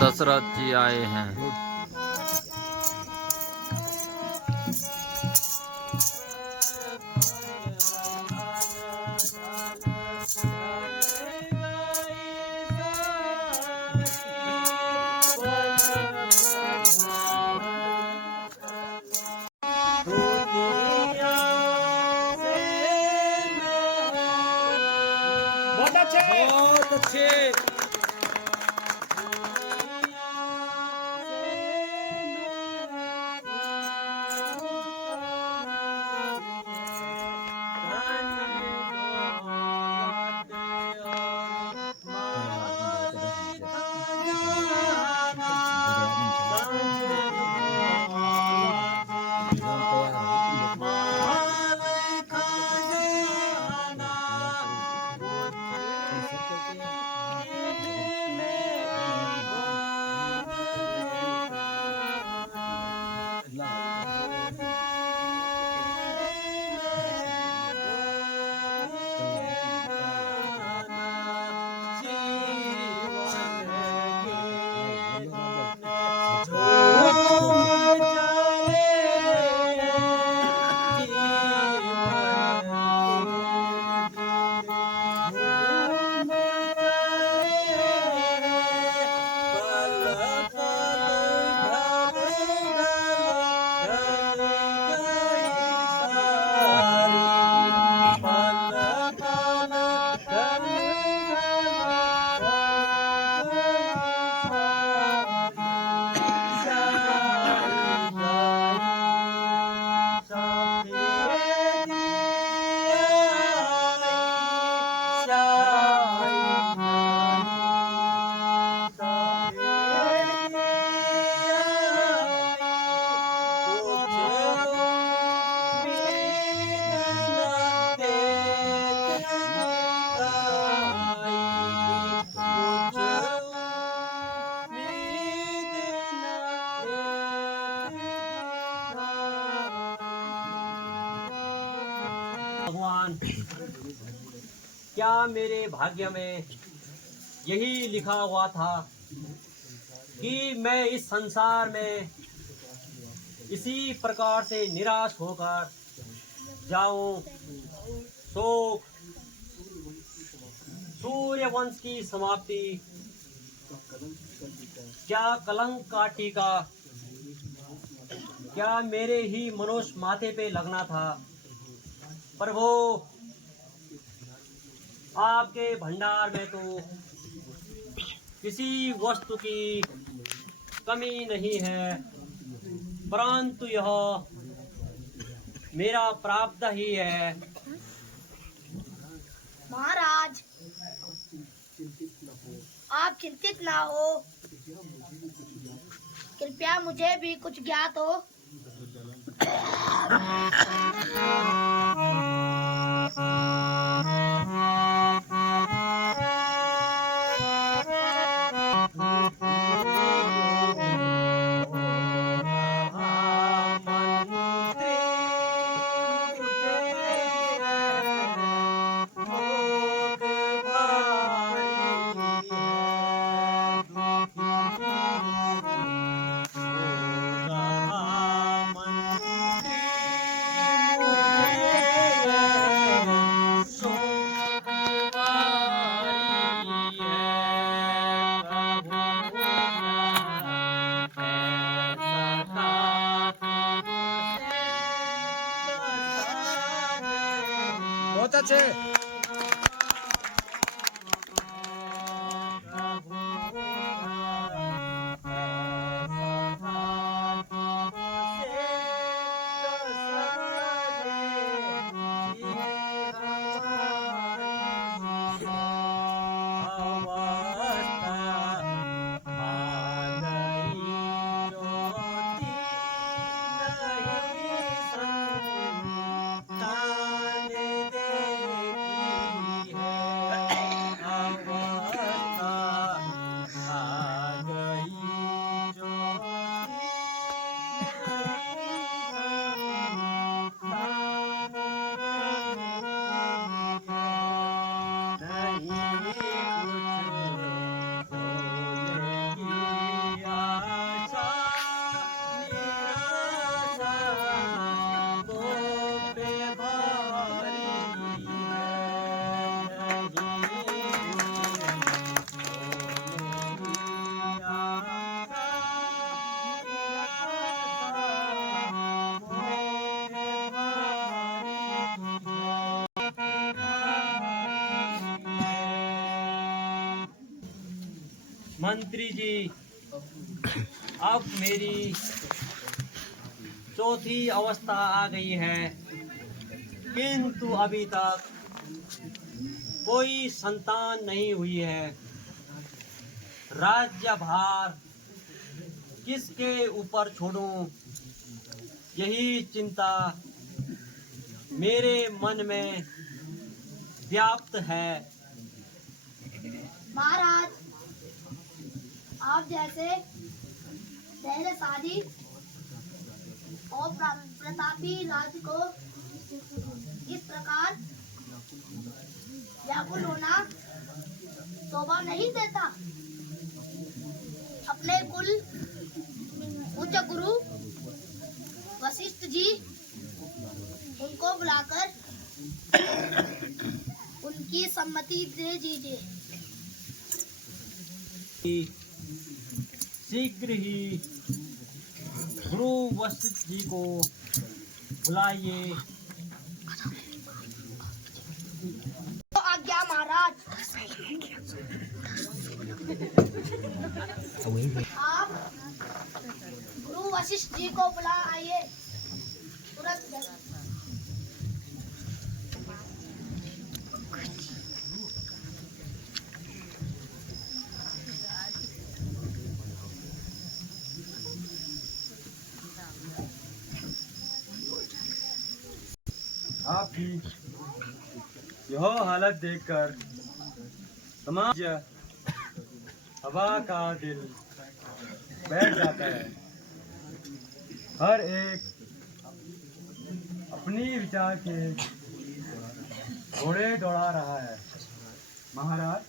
दशरथ जी आए हैं। बहुत अच्छे। भगवान, क्या मेरे भाग्य में यही लिखा हुआ था कि मैं इस संसार में इसी प्रकार से निराश होकर जाऊं? शोक, सूर्यवंश की समाप्ति, क्या कलंक का टीका, क्या मेरे ही मनुष्य माथे पे लगना था? प्रभु, आपके भंडार में तो किसी वस्तु की कमी नहीं है, परंतु यह मेरा प्राप्त ही है। महाराज, आप चिंतित ना हो, कृपया मुझे भी कुछ ज्ञात हो। बहुत अच्छे। मंत्री जी, अब मेरी चौथी अवस्था आ गई है, किंतु अभी तक कोई संतान नहीं हुई है। राज्यभार किसके ऊपर छोड़ूं, यही चिंता मेरे मन में व्याप्त है। महाराज, आप जैसे धैर्यशाली और प्रतापी राज्य को इस प्रकार व्याकुल होना शोभा नहीं देता। अपने कुल उच्च गुरु वशिष्ठ जी, उनको बुलाकर उनकी सम्मति दे दीजिए। शीघ्र ही गुरु वशिष्ठ जी को बुलाइए। तो आज्ञा महाराज। आप गुरु वशिष्ठ जी को बुला आइए तुरंत। आपकी यह हालत देखकर समाज हवा का दिल बैठ जाता है। हर एक अपनी विचार के घोड़े दौड़ा रहा है। महाराज,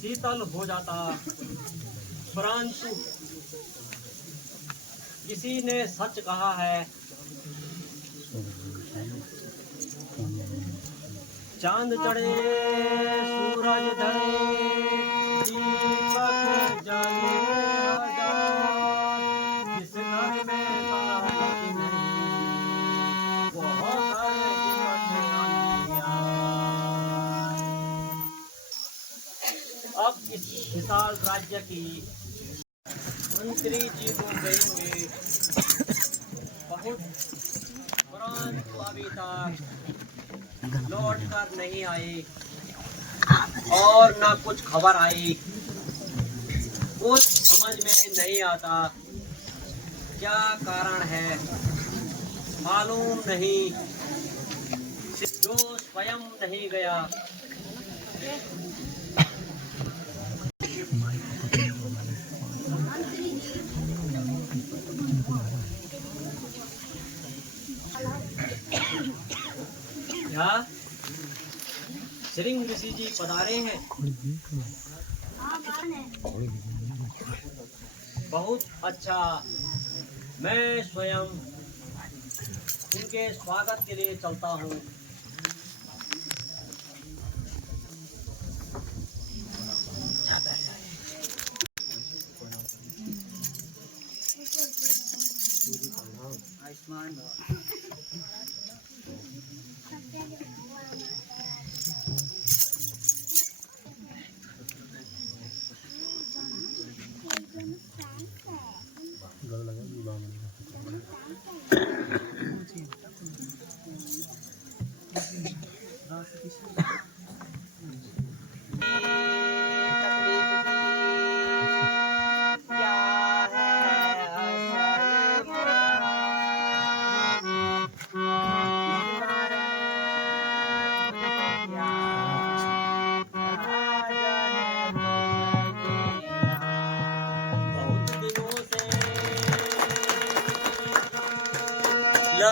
शीतल हो जाता, परंतु किसी ने सच कहा है, चांद चढ़े सूरज ढले दीपक जले हजार, जिस घर में बात नहीं वो घर की मठिया। अब इस विशाल राज्य की मंत्री जी को गए हुए बहुत, परंतु अभी तक लौट कर नहीं आए और न कुछ खबर आई। कुछ समझ में नहीं आता क्या कारण है, मालूम नहीं, जो स्वयं नहीं गया। क्या श्रृंग ऋषि जी पधारे हैं? हाँ कौन है? बहुत अच्छा, मैं स्वयं उनके स्वागत के लिए चलता हूँ। आयुष्मान भव।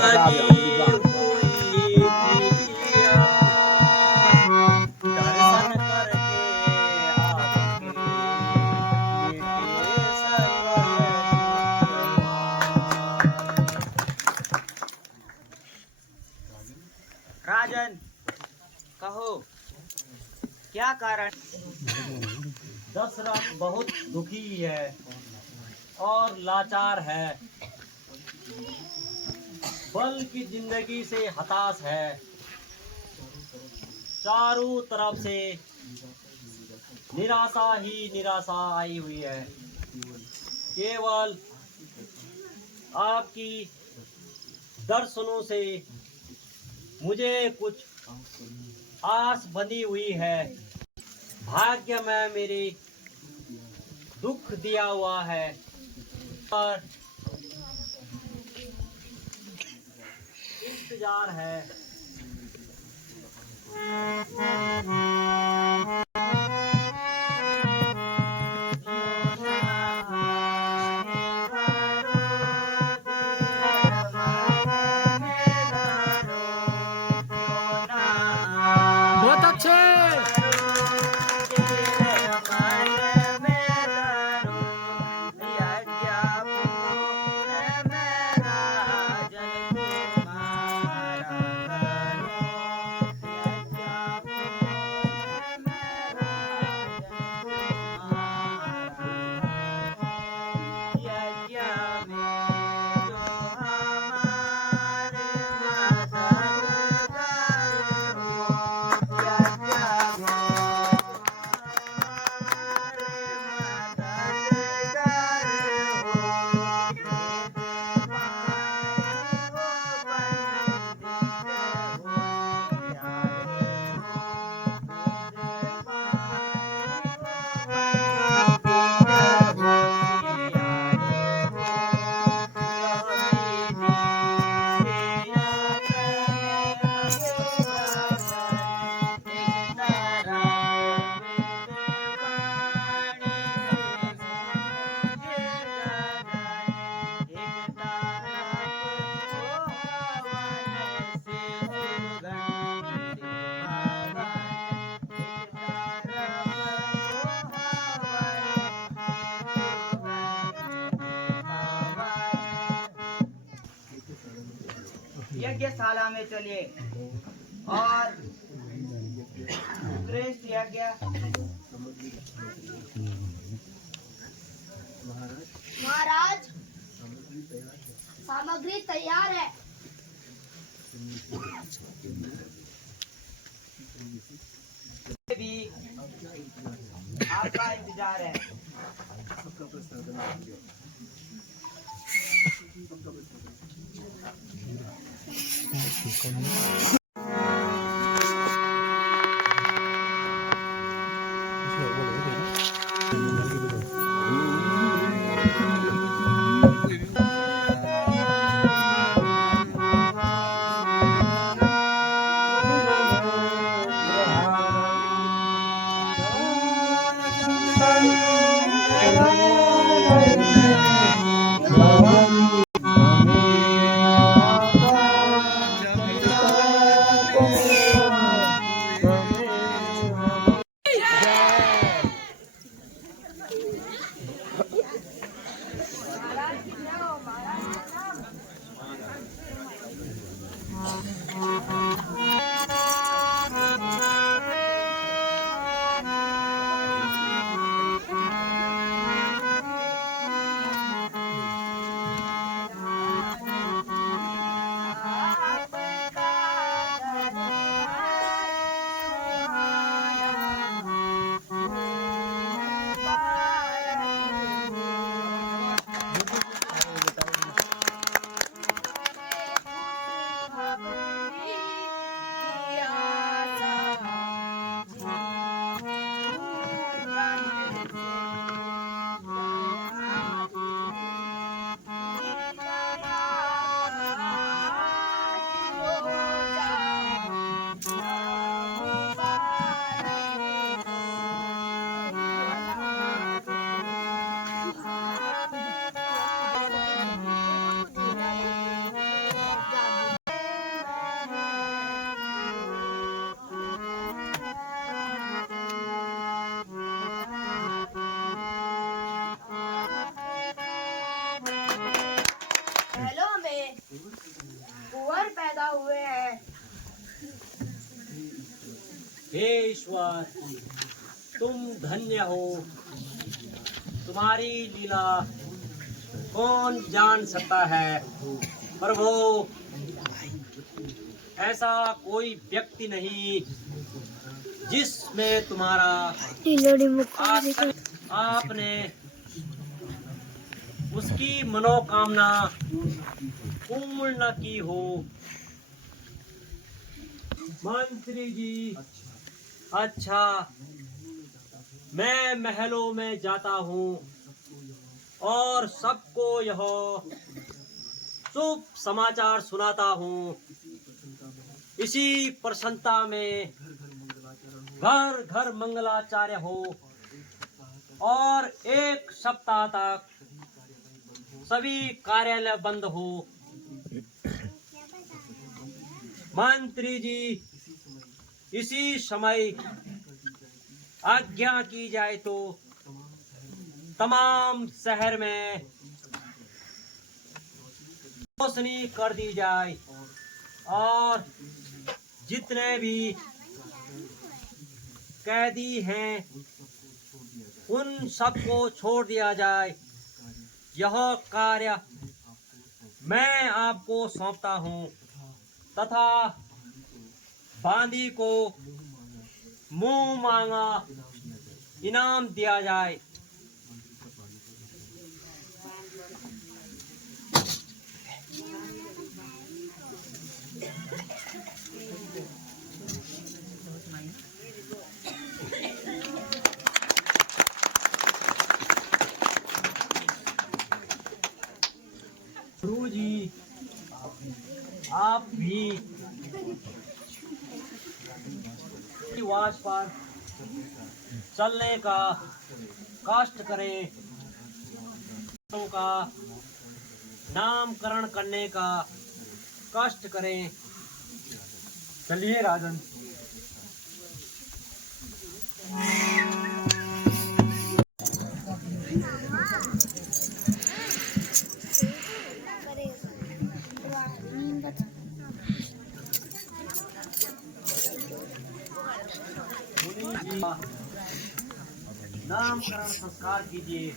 लगी हुई थी दर्शन करके आपके मिटे सकल राजन, कहो क्या कारण? दशरथ बहुत दुखी है और लाचार है, बल की जिंदगी से हताश है। चारों तरफ से निराशा ही निराशा आई हुई है। केवल आपकी दर्शनों से मुझे कुछ आस बंधी हुई है। भाग्य में मेरे दुख दिया हुआ है और इंतजार है। बहुत अच्छे। यज्ञशाला में चलिए और श्रेष्ठ यज्ञ महाराज सामग्री तैयार है। भी आपका इंतजार है। हे ईश्वर, तुम धन्य हो। तुम्हारी लीला कौन जान सकता है। प्रभु, ऐसा कोई व्यक्ति नहीं जिसमें तुम्हारा आपने उसकी मनोकामना पूर्ण की हो। मंत्री जी, अच्छा, मैं महलों में जाता हूँ और सबको यह शुभ समाचार सुनाता हूँ। इसी प्रसन्नता में घर घर मंगलाचार्य हो और एक सप्ताह तक सभी कार्यालय बंद हो। मंत्री जी, इसी समय आज्ञा की जाए तो तमाम शहर में रोशनी कर दी जाए और जितने भी कैदी हैं उन सबको छोड़ दिया जाए। यह कार्य मैं आपको सौंपता हूँ तथा बांदी को मुंह मांगा इनाम दिया जाए। गुरु जी, आप भी वास पर चलने का कष्ट करें, का नामकरण करने का कष्ट करें। चलिए राजन। नामकरण संस्कार कीजिए।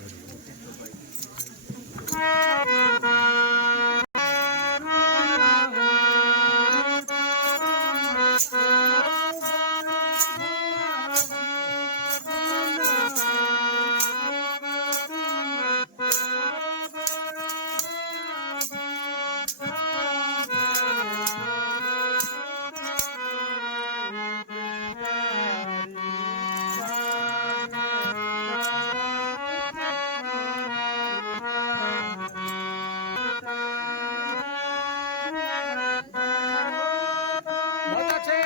बहुत अच्छे।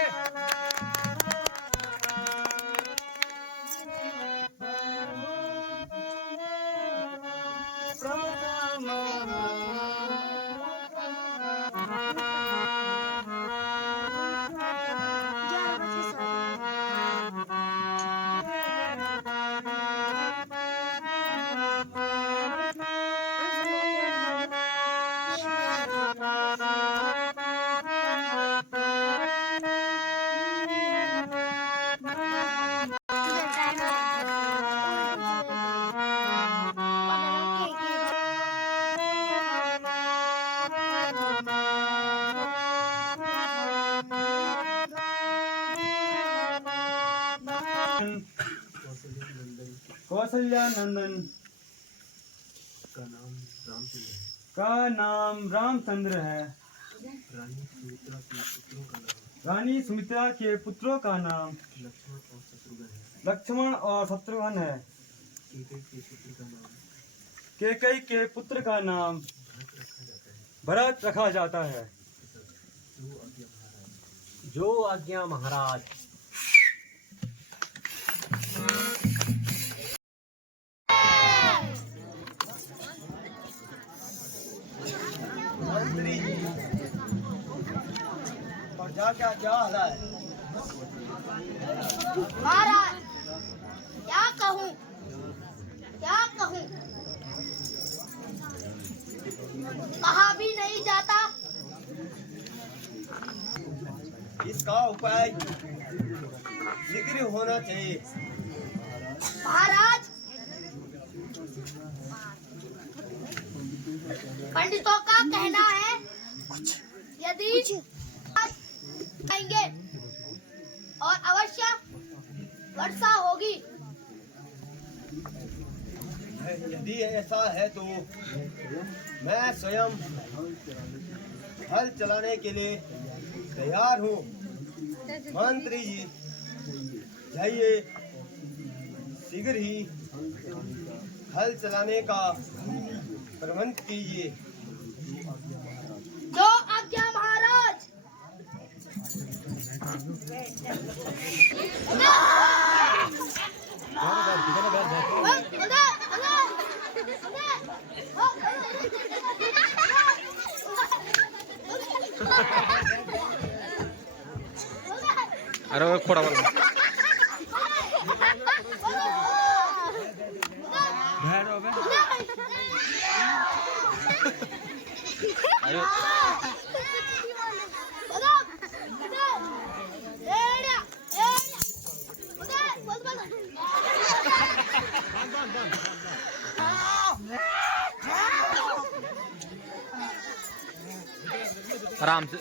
कौशल्या नंदन का नाम रामचंद्र है। रानी सुमित्रा के पुत्रों का नाम लक्ष्मण और शत्रुघ्न है। कैकेयी के पुत्र का नाम भरत रखा जाता है। जो आज्ञा महाराज। क्या हाल है? महाराज, क्या कहूँ, क्या कहूँ, कहा भी नहीं जाता। इसका उपाय शीघ्र होना चाहिए। महाराज, पंडितों का कहना है यदि आएंगे और अवश्य वर्षा होगी। यदि ऐसा है तो मैं स्वयं हल चलाने के लिए तैयार हूँ। मंत्री जी, जाइए, शीघ्र ही हल चलाने का प्रबंध कीजिए। जो आज्ञा महाराज। अरे खोड़ा वाला आराम से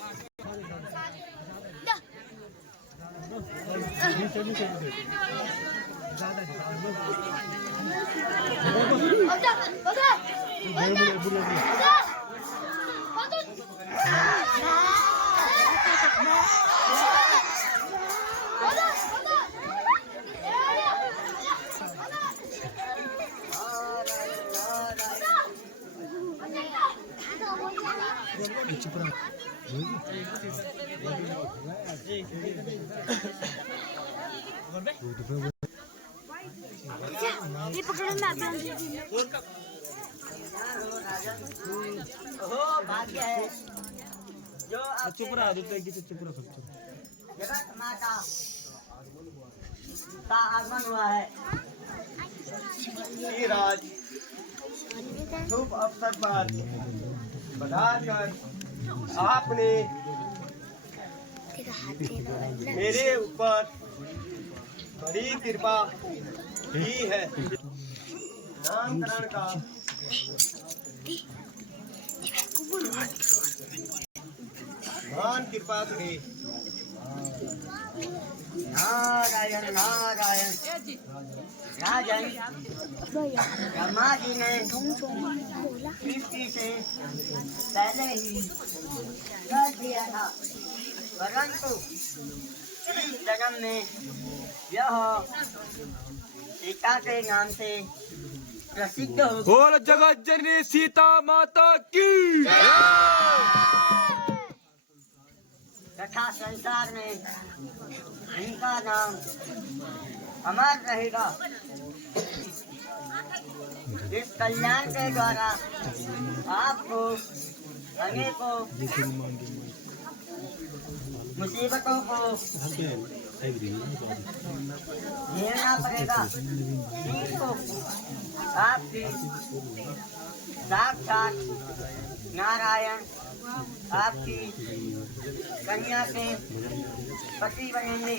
ये पकड़ो मैं आती हूँ। भाग्य है जो चुप रहा चुप रहा जगत माता का आगमन हुआ है। राज शुभ अवसर पर पधार कर आपने मेरे ऊपर बड़ी कृपा की है। नामकरण का महान कृपा करे। नारायण नारायण राजन ब्रह्मा जी ने सृष्टि से पहले ही कर दिया था, परंतु इस जन्म में यह सीता के नाम से प्रसिद्ध हो बोल जगत जननी सीता माता की तथा संसार में इनका नाम अमर रहेगा। इस कल्याण के द्वारा आपको अनेकों मुसीबतों को झेलना पड़ेगा, किंतु आपकी साक्षात नारायण आपकी कन्या के पति बनेंगे।